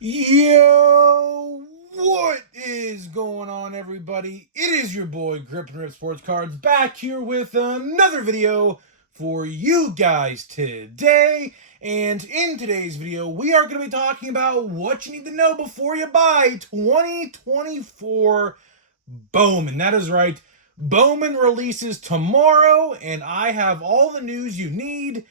Yo, what is going on, everybody? It is your boy Grip and Rip Sports Cards back here with another video for you guys today. And in today's video, we are going to be talking about what you need to know before you buy 2024 Bowman. That is right. Bowman releases tomorrow, and I have all the news you need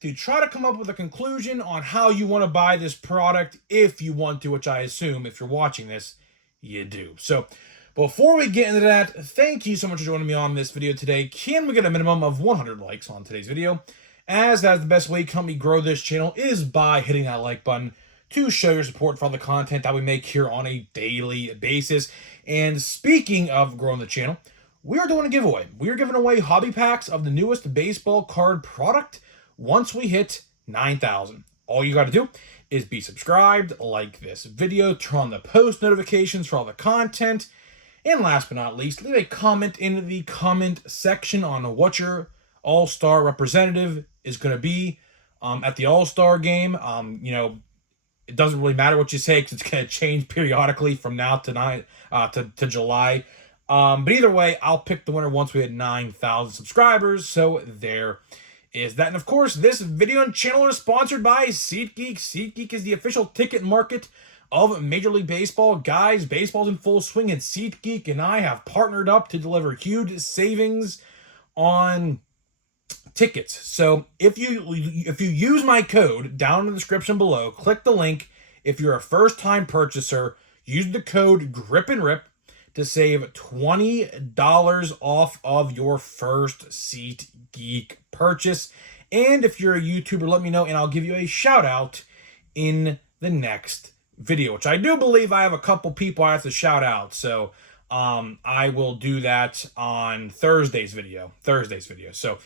to try to come up with a conclusion on how you want to buy this product if you want to, which I assume if you're watching this, you do. So before we get into that, thank you so much for joining me on this video today. Can we get a minimum of 100 likes on today's video? As that's the best way to help me grow this channel is by hitting that like button to show your support for all the content that we make here on a daily basis. And speaking of growing the channel, we are doing a giveaway. We are giving away hobby packs of the newest baseball card product once we hit 9,000. All you got to do is be subscribed, like this video, turn on the post notifications for all the content, and last but not least, leave a comment in the comment section on what your all-star representative is going to be at the all-star game. It doesn't really matter what you say because it's going to change periodically from now to July. But either way, I'll pick the winner once we hit 9,000 subscribers. So there is that. And of course, this video and channel is sponsored by SeatGeek. SeatGeek is the official ticket market of Major League Baseball. Guys, baseball's in full swing, and SeatGeek and I have partnered up to deliver huge savings on tickets. So if you use my code down in the description below, click the link. If you're a first-time purchaser, use the code GRIPANDRIP to save $20 off of your first SeatGeek purchase. And if you're a YouTuber, let me know, and I'll give you a shout out in the next video, which I do believe I have a couple people I have to shout out. So I will do that on Thursday's video. So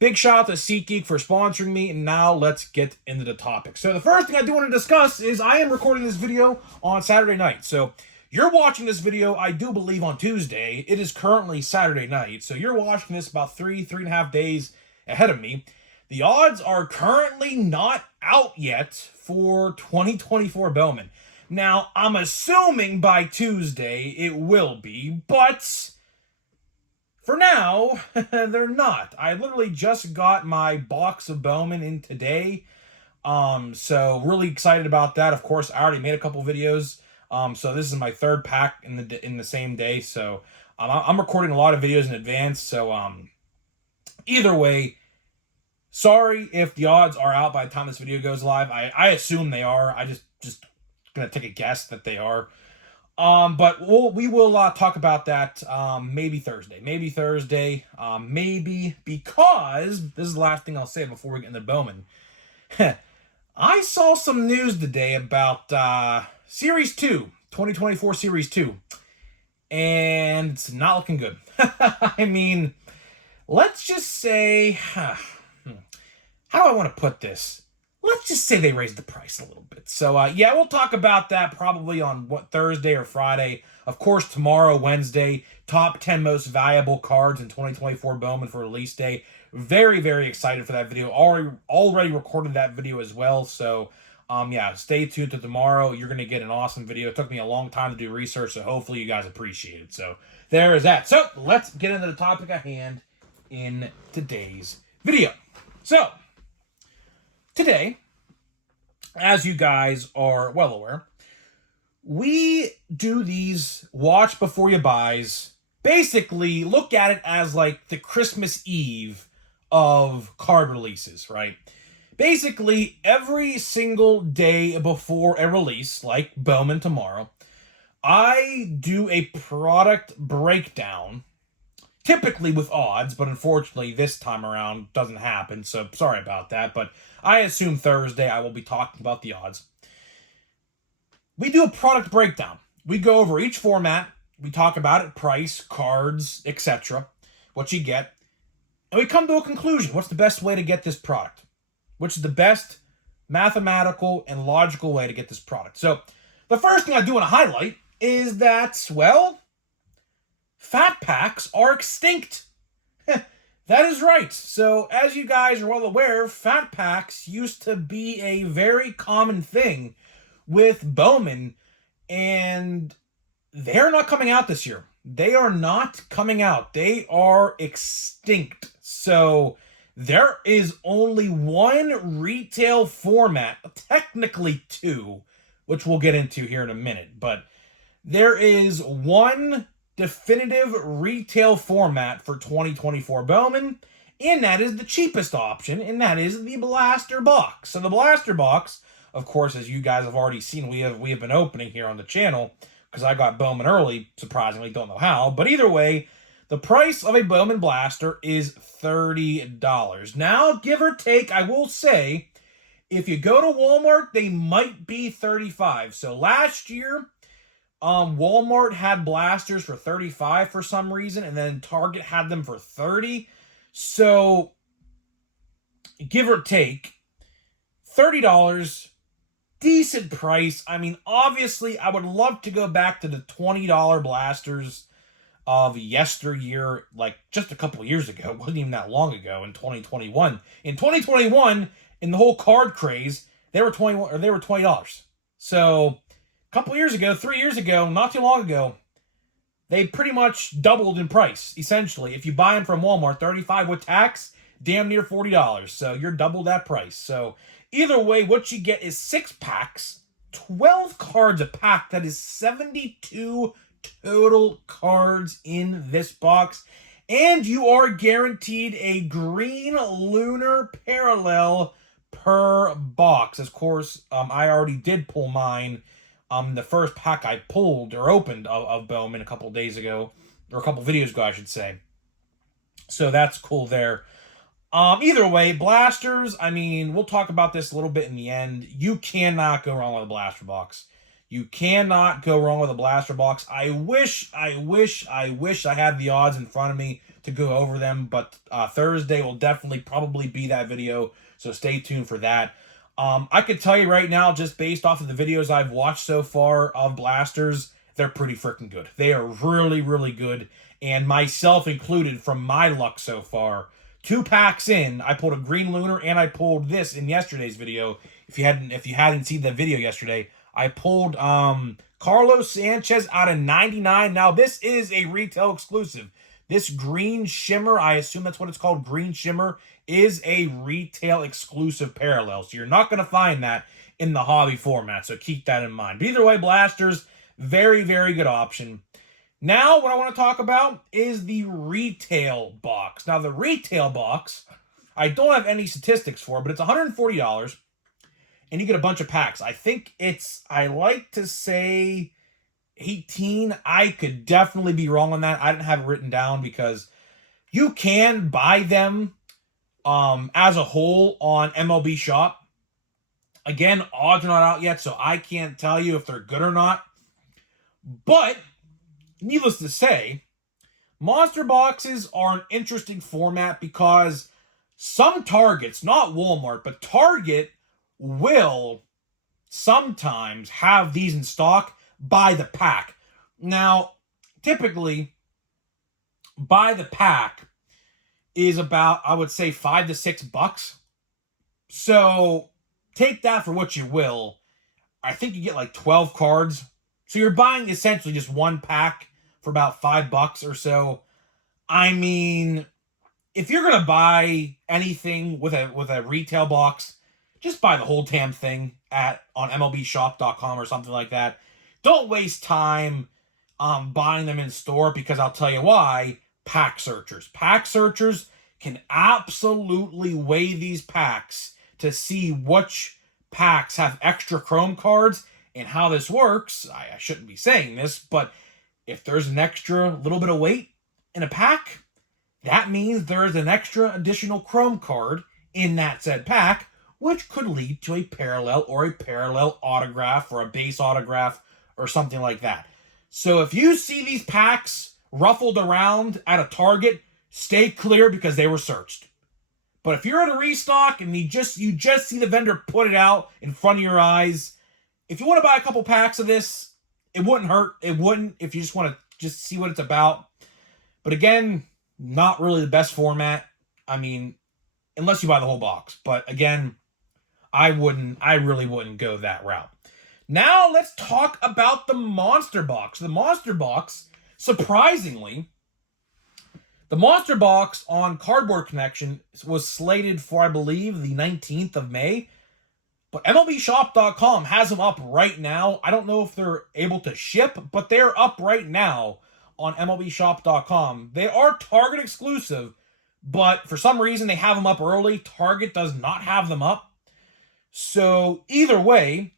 big shout out to SeatGeek for sponsoring me, and now let's get into the topic. So the first thing I do want to discuss is I am recording this video on Saturday night. So you're watching this video, I do believe, on Tuesday. It is currently Saturday night, so you're watching this about three and a half days ahead of me. The odds are currently not out yet for 2024 Bowman. Now, I'm assuming by Tuesday it will be, but for now, they're not. I literally just got my box of Bowman in today, so really excited about that. Of course, I already made a couple videos. So this is my third pack in the same day. So I'm recording a lot of videos in advance. So either way, sorry if the odds are out by the time this video goes live. I assume they are. I just gonna take a guess that they are. But we will talk about that maybe Thursday. Maybe because this is the last thing I'll say before we get into Bowman. I saw some news today about Series 2, 2024 Series 2, and it's not looking good. I mean, let's just say, how do I want to put this? Let's just say they raised the price a little bit. So, yeah, we'll talk about that probably on Thursday or Friday. Of course, tomorrow, Wednesday, top 10 most valuable cards in 2024 Bowman for release day. Very, very excited for that video. Already recorded that video as well. So, yeah, stay tuned to tomorrow. You're going to get an awesome video. It took me a long time to do research, so hopefully you guys appreciate it. So there is that. So let's get into the topic at hand in today's video. So today, as you guys are well aware, we do these watch before you buys. Basically, look at it as like the Christmas Eve of card releases, right? Basically, every single day before a release, like Bowman tomorrow, I do a product breakdown, typically with odds, but unfortunately this time around doesn't happen, so sorry about that, but I assume Thursday I will be talking about the odds. We do a product breakdown. We go over each format, we talk about it, price, cards, etc., what you get, and we come to a conclusion. What's the best way to get this product? Which is the best mathematical and logical way to get this product? So the first thing I do want to highlight is that, well, fat packs are extinct. That is right. So as you guys are well aware, fat packs used to be a very common thing with Bowman, and they're not coming out this year. They are not coming out. They are extinct. So there is only one retail format, technically two, which we'll get into here in a minute, but there is one definitive retail format for 2024 Bowman, and that is the cheapest option, and that is the Blaster Box. So the Blaster Box, of course, as you guys have already seen, we have been opening here on the channel, because I got Bowman early, surprisingly, don't know how, but either way, the price of a Bowman Blaster is $30. Now, give or take, I will say, if you go to Walmart, they might be $35. So last year, Walmart had blasters for $35 for some reason, and then Target had them for $30. So, give or take, $30, decent price. I mean, obviously, I would love to go back to the $20 blasters of yesteryear, like just a couple years ago. It wasn't even that long ago, in 2021. In 2021, in the whole card craze, they were $20. So, a couple years ago, 3 years ago, not too long ago, they pretty much doubled in price, essentially. If you buy them from Walmart, $35 with tax, damn near $40. So you're double that price. So either way, what you get is 6 packs, 12 cards a pack. That is 72 total cards in this box. And you are guaranteed a green lunar parallel per box. Of course, I already did pull mine. The first pack I pulled or opened of Bowman a couple days ago, or a couple videos ago, I should say. So that's cool there. Either way, blasters, I mean, we'll talk about this a little bit in the end. You cannot go wrong with a blaster box. You cannot go wrong with a blaster box. I wish I had the odds in front of me to go over them, but Thursday will definitely probably be that video, so stay tuned for that. I could tell you right now, just based off of the videos I've watched so far of blasters, they're pretty freaking good. They are really, really good, and myself included, from my luck so far, 2 packs in, I pulled a green lunar, and I pulled this in yesterday's video. If you hadn't seen the video yesterday, I pulled Carlos Sanchez out of 99. Now, this is a retail exclusive. This green shimmer, I assume that's what it's called, green shimmer, is a retail exclusive parallel. So you're not going to find that in the hobby format, so keep that in mind. But either way, blasters, very, very good option. Now, what I want to talk about is the retail box. Now, the retail box, I don't have any statistics for, but it's $140, and you get a bunch of packs. I think it's, I like to say 18. I could definitely be wrong on that. I didn't have it written down because you can buy them as a whole on MLB Shop. Again, odds are not out yet, so I can't tell you if they're good or not. But, needless to say, monster boxes are an interesting format because some Targets, not Walmart, but Target will sometimes have these in stock by the pack. Now, typically, by the pack is about, I would say, $5 to $6. So take that for what you will. I think you get like 12 cards. So you're buying essentially just one pack for about $5 or so. I mean, if you're gonna buy anything with a retail box, just buy the whole damn thing on MLBshop.com or something like that. Don't waste time buying them in store, because I'll tell you why. Pack searchers. Pack searchers can absolutely weigh these packs to see which packs have extra chrome cards. And how this works, I shouldn't be saying this, but if there's an extra little bit of weight in a pack, that means there is an extra additional chrome card in that said pack, which could lead to a parallel or a parallel autograph or a base autograph or something like that. So if you see these packs ruffled around at a Target, stay clear because they were searched. But if you're at a restock and you just see the vendor put it out in front of your eyes, if you want to buy a couple packs of this, it wouldn't hurt. It wouldn't if you just want to just see what it's about. But again, not really the best format. I mean, unless you buy the whole box. But again, I really wouldn't go that route. Now let's talk about the Monster Box. The Monster Box, surprisingly, the Monster Box on Cardboard Connection was slated for, I believe, the 19th of May. But MLBShop.com has them up right now. I don't know if they're able to ship, but they're up right now on MLBShop.com. They are Target exclusive, but for some reason they have them up early. Target does not have them up. So either way,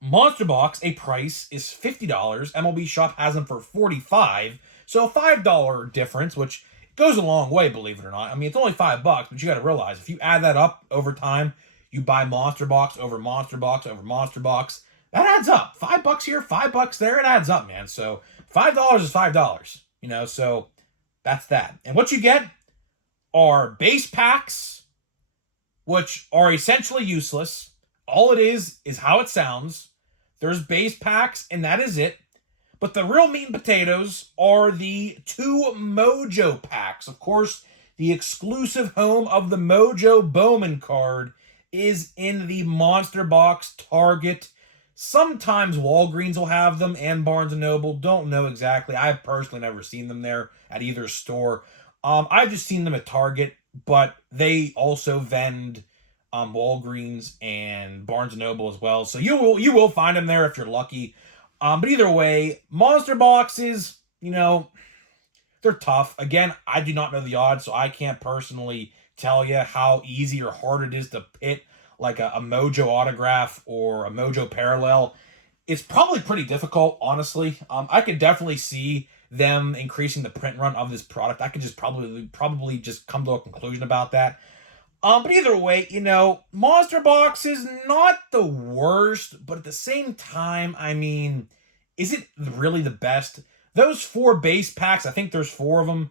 Monster Box, a price is $50. MLB Shop has them for $45. So a $5 difference, which goes a long way, believe it or not. I mean, it's only $5, but you got to realize if you add that up over time, you buy Monster Box over Monster Box over Monster Box, that adds up. $5 here, $5 there, it adds up, man. So $5 is $5, so that's that. And what you get are base packs, which are essentially useless. All it is how it sounds. There's base packs, and that is it. But the real meat and potatoes are the 2 Mojo packs. Of course, the exclusive home of the Mojo Bowman card is in the Monster Box. Target. Sometimes Walgreens will have them, and Barnes & Noble. Don't know exactly. I've personally never seen them there at either store. I've just seen them at Target, but they also vend Walgreens and Barnes & Noble as well. So you will find them there if you're lucky. But either way, Monster Boxes, they're tough. Again, I do not know the odds, so I can't personally tell you how easy or hard it is to pit like a Mojo autograph or a Mojo parallel. It's probably pretty difficult, honestly. I could definitely see them increasing the print run of this product. I could just probably just come to a conclusion about that. But either way, Monster Box is not the worst, but at the same time, I mean, is it really the best? Those 4 base packs, I think there's 4 of them.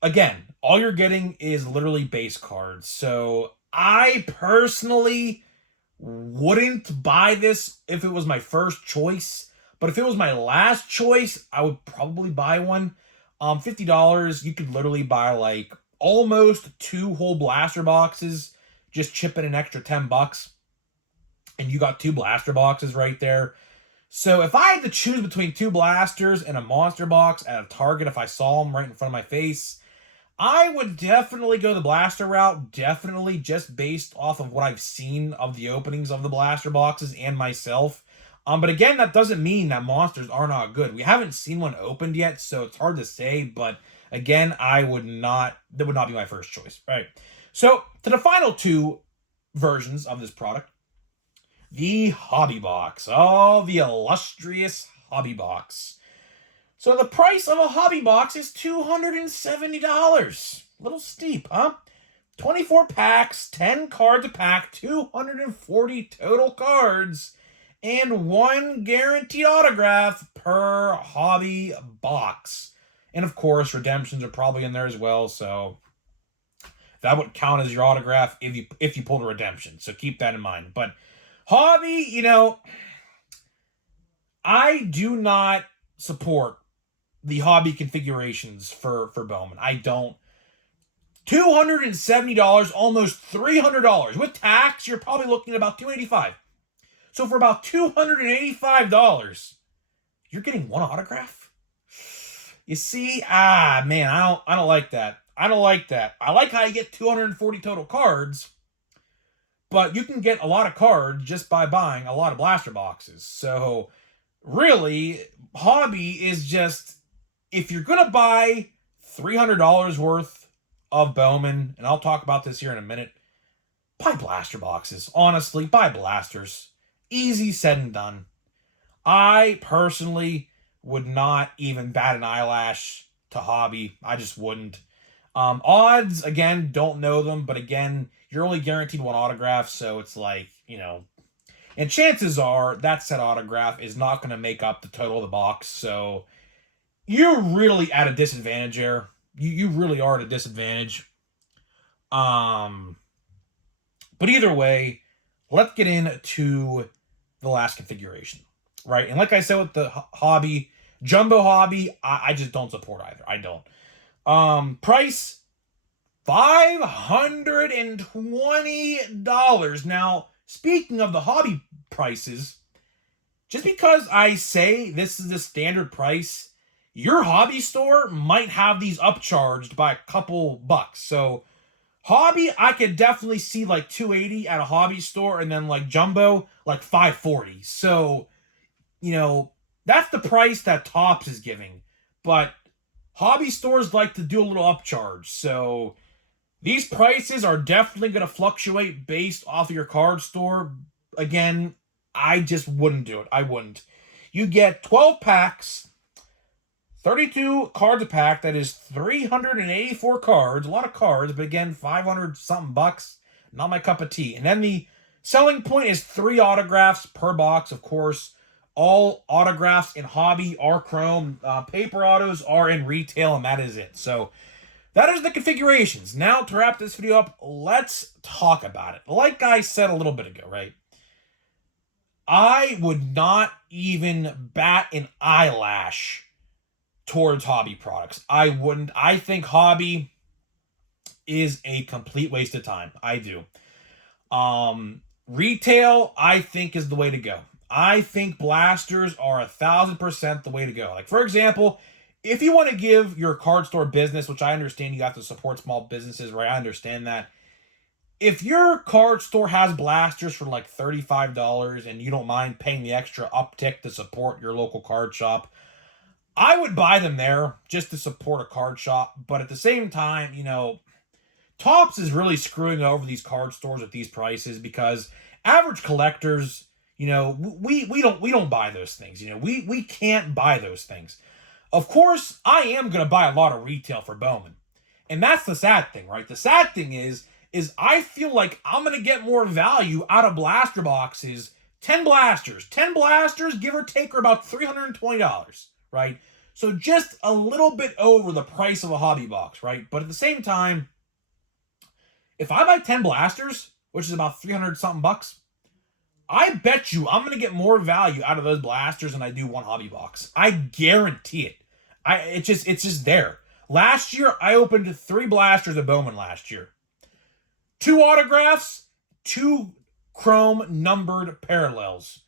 Again, all you're getting is literally base cards. So I personally wouldn't buy this if it was my first choice. But if it was my last choice, I would probably buy one. $50, you could literally buy like almost 2 whole blaster boxes, just chip in an extra $10, and you got 2 blaster boxes right there. So if I had to choose between 2 blasters and a Monster Box at a Target, if I saw them right in front of my face, I would definitely go the blaster route, definitely just based off of what I've seen of the openings of the blaster boxes and myself. But again, that doesn't mean that monsters are not good. We haven't seen one opened yet, so it's hard to say, but again, that would not be my first choice, right? So, to the final 2 versions of this product, the Hobby Box. Oh, the illustrious Hobby Box. So, the price of a Hobby Box is $270. A little steep, huh? 24 packs, 10 cards a pack, 240 total cards, and 1 guaranteed autograph per Hobby Box. And of course, redemptions are probably in there as well, so that would count as your autograph if you pulled a redemption. So keep that in mind. But Hobby, I do not support the Hobby configurations for Bowman. I don't. $270, almost $300. With tax, you're probably looking at about $285. So for about $285, you're getting 1 autograph? You see, man, I don't like that. I don't like that. I like how you get 240 total cards, but you can get a lot of cards just by buying a lot of blaster boxes. So really, Hobby is just, if you're going to buy $300 worth of Bowman, and I'll talk about this here in a minute, buy blaster boxes. Honestly, buy blasters. Easy said and done. I personally would not even bat an eyelash to Hobby. I just wouldn't. Odds, again, don't know them, but again, you're only guaranteed 1 autograph, so it's like, and chances are that said autograph is not going to make up the total of the box, so you're really at a disadvantage here. You really are at a disadvantage. But either way, let's get into the last configuration, right? And like I said with the Hobby, Jumbo Hobby, I just don't support either. I don't. Price, $520. Now, speaking of the Hobby prices, just because I say this is the standard price, your hobby store might have these upcharged by a couple bucks. So hobby, I could definitely see like $280 at a hobby store, and then like jumbo, like $540. So, you know, that's the price that Topps is giving. But hobby stores like to do a little upcharge. So these prices are definitely going to fluctuate based off of your card store. Again, I just wouldn't do it. I wouldn't. You get 12 packs, 32 cards a pack. That is 384 cards. A lot of cards, but again, 500 something bucks. Not my cup of tea. And then the selling point is 3 autographs per box, of course. All autographs in hobby are chrome. Paper autos are in retail, and that is it. So that is the configurations. Now, to wrap this video up, let's talk about it. Like I said a little bit ago, right? I would not even bat an eyelash towards hobby products. I wouldn't. I think hobby is a complete waste of time. I do. Retail, I think, is the way to go. I think blasters are 1,000% the way to go. Like, for example, if you want to give your card store business, which I understand you have to support small businesses, right? I understand that. If your card store has blasters for like $35 and you don't mind paying the extra uptick to support your local card shop, I would buy them there just to support a card shop. But at the same time, you know, Topps is really screwing over these card stores with these prices, because average collectors, you know, we don't buy those things. You know, we can't buy those things. Of course, I am going to buy a lot of retail for Bowman. And that's the sad thing, right? The sad thing is I feel like I'm going to get more value out of blaster boxes. 10 blasters. 10 blasters, give or take, are about $320, right? So just a little bit over the price of a hobby box, right? But at the same time, if I buy 10 blasters, which is about 300 something bucks, I bet you I'm going to get more value out of those blasters than I do one hobby box. I guarantee it. It's just there. Last year, I opened 3 blasters of Bowman last year. 2 autographs, 2 chrome numbered parallels.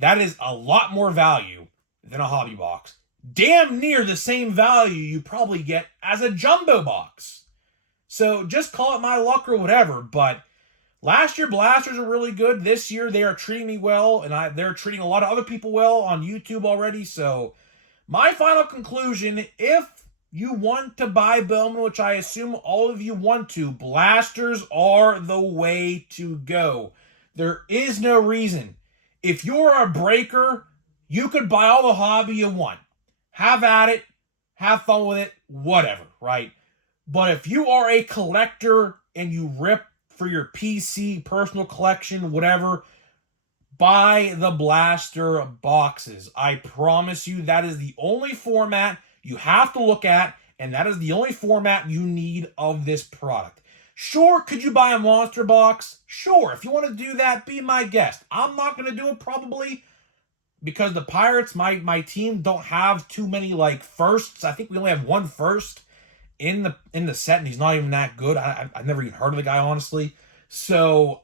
That is a lot more value than a hobby box. Damn near the same value you probably get as a jumbo box. So just call it my luck or whatever, but last year, blasters were really good. This year, they are treating me well, and they're treating a lot of other people well on YouTube already. So my final conclusion, if you want to buy Bowman, which I assume all of you want to, blasters are the way to go. There is no reason. If you're a breaker, you could buy all the hobby you want. Have at it. Have fun with it. Whatever, right? But if you are a collector and you rip for your PC, personal collection, whatever, buy the blaster boxes. I promise you that is the only format you have to look at, and that is the only format you need of this product. Sure, could you buy a monster box? Sure, if you want to do that, be my guest. I'm not going to do it probably because the Pirates, my team, don't have too many like firsts. I think we only have one first in the set, and he's not even that good. I've never even heard of the guy, honestly. So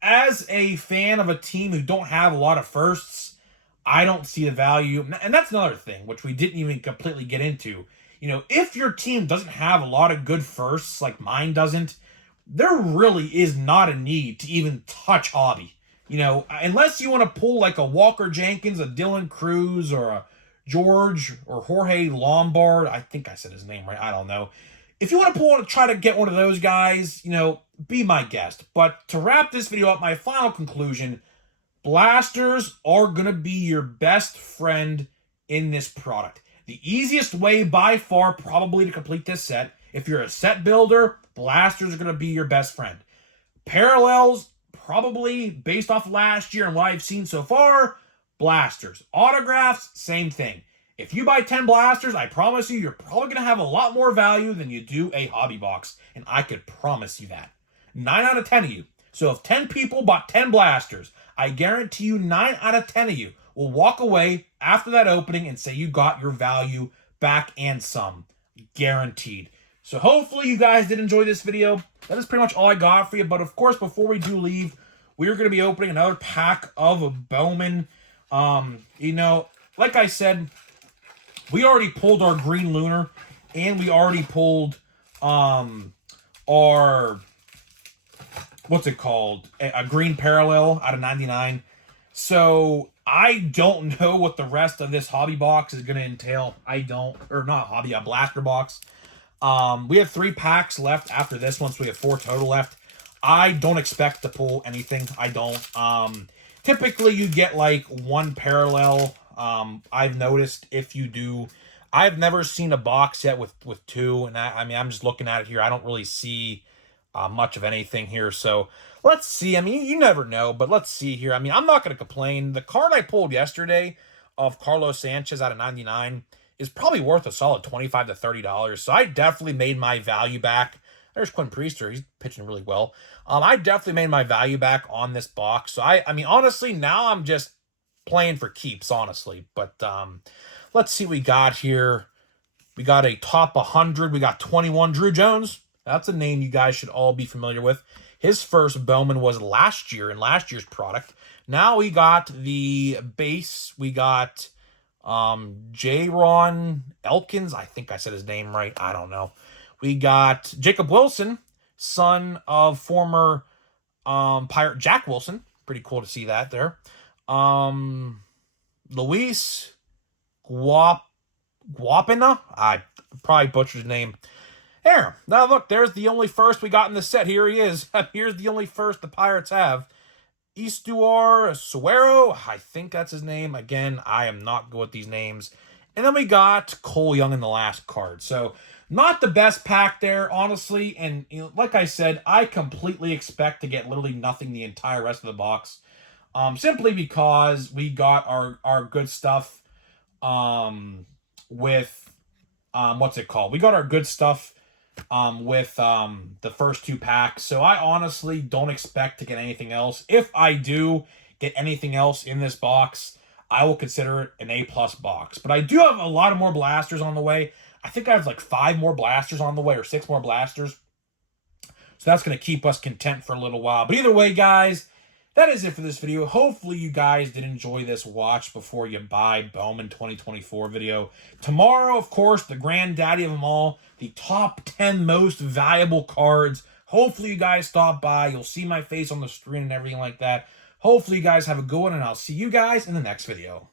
as a fan of a team who don't have a lot of firsts, I don't see the value. And that's another thing, which we didn't even completely get into. You know, if your team doesn't have a lot of good firsts, like mine doesn't, there really is not a need to even touch hobby. You know, unless you want to pull like a Walker Jenkins, a Dylan Cruz, or a George or Jorge Lombard. I think I said his name right. I don't know. If you want to try to get one of those guys, you know, be my guest. But to wrap this video up, my final conclusion, blasters are going to be your best friend in this product. The easiest way by far probably to complete this set, if you're a set builder, blasters are going to be your best friend. Parallels, probably based off last year and what I've seen so far, blasters. Autographs, same thing. If you buy 10 blasters, I promise you, you're probably going to have a lot more value than you do a hobby box. And I could promise you that. 9 out of 10 of you. So if 10 people bought 10 blasters, I guarantee you 9 out of 10 of you will walk away after that opening and say you got your value back and some. Guaranteed. So hopefully you guys did enjoy this video. That is pretty much all I got for you. But of course, before we do leave, we are going to be opening another pack of Bowman. You know, like I said, we already pulled our Green Lunar, and we already pulled our, what's it called? A Green Parallel out of 99. So I don't know what the rest of this hobby box is going to entail. I don't, or not hobby, a blaster box. We have 3 packs left after this one, so we have 4 total left. I don't expect to pull anything. I don't. Typically, you get like 1 parallel. I've noticed if you do. I've never seen a box yet with 2, and I mean, I'm just looking at it here. I don't really see much of anything here, so let's see. I mean, you never know, but let's see here. I mean, I'm not going to complain. The card I pulled yesterday of Carlos Sanchez out of 99 is probably worth a solid $25 to $30, so I definitely made my value back. There's Quinn Priester. He's pitching really well. I definitely made my value back on this box. So, I mean, honestly, now I'm just playing for keeps, honestly. But let's see what we got here. We got a top 100. We got 21. Drew Jones. That's a name you guys should all be familiar with. His first Bowman was last year in last year's product. Now we got the base. We got J-Ron Elkins. I think I said his name right. I don't know. We got Jacob Wilson, son of former Pirate Jack Wilson. Pretty cool to see that there. Luis Guapina. I probably butchered his name. There. Now look, there's the only first we got in the set. Here he is. Here's the only first the Pirates have. Istuar Suero. I think that's his name. Again, I am not good with these names. And then we got Cole Young in the last card. So, not the best pack there, honestly. And you know, like I said, I completely expect to get literally nothing the entire rest of the box. Simply because we got our good stuff with, what's it called? We got our good stuff with the first 2 packs. So I honestly don't expect to get anything else. If I do get anything else in this box, I will consider it an A+ box. But I do have a lot of more blasters on the way. I think I have like 5 more blasters on the way, or 6 more blasters. So that's going to keep us content for a little while. But either way, guys, that is it for this video. Hopefully you guys did enjoy this watch before you buy Bowman 2024 video. Tomorrow, of course, the granddaddy of them all, the top 10 most valuable cards. Hopefully you guys stop by. You'll see my face on the screen and everything like that. Hopefully you guys have a good one, and I'll see you guys in the next video.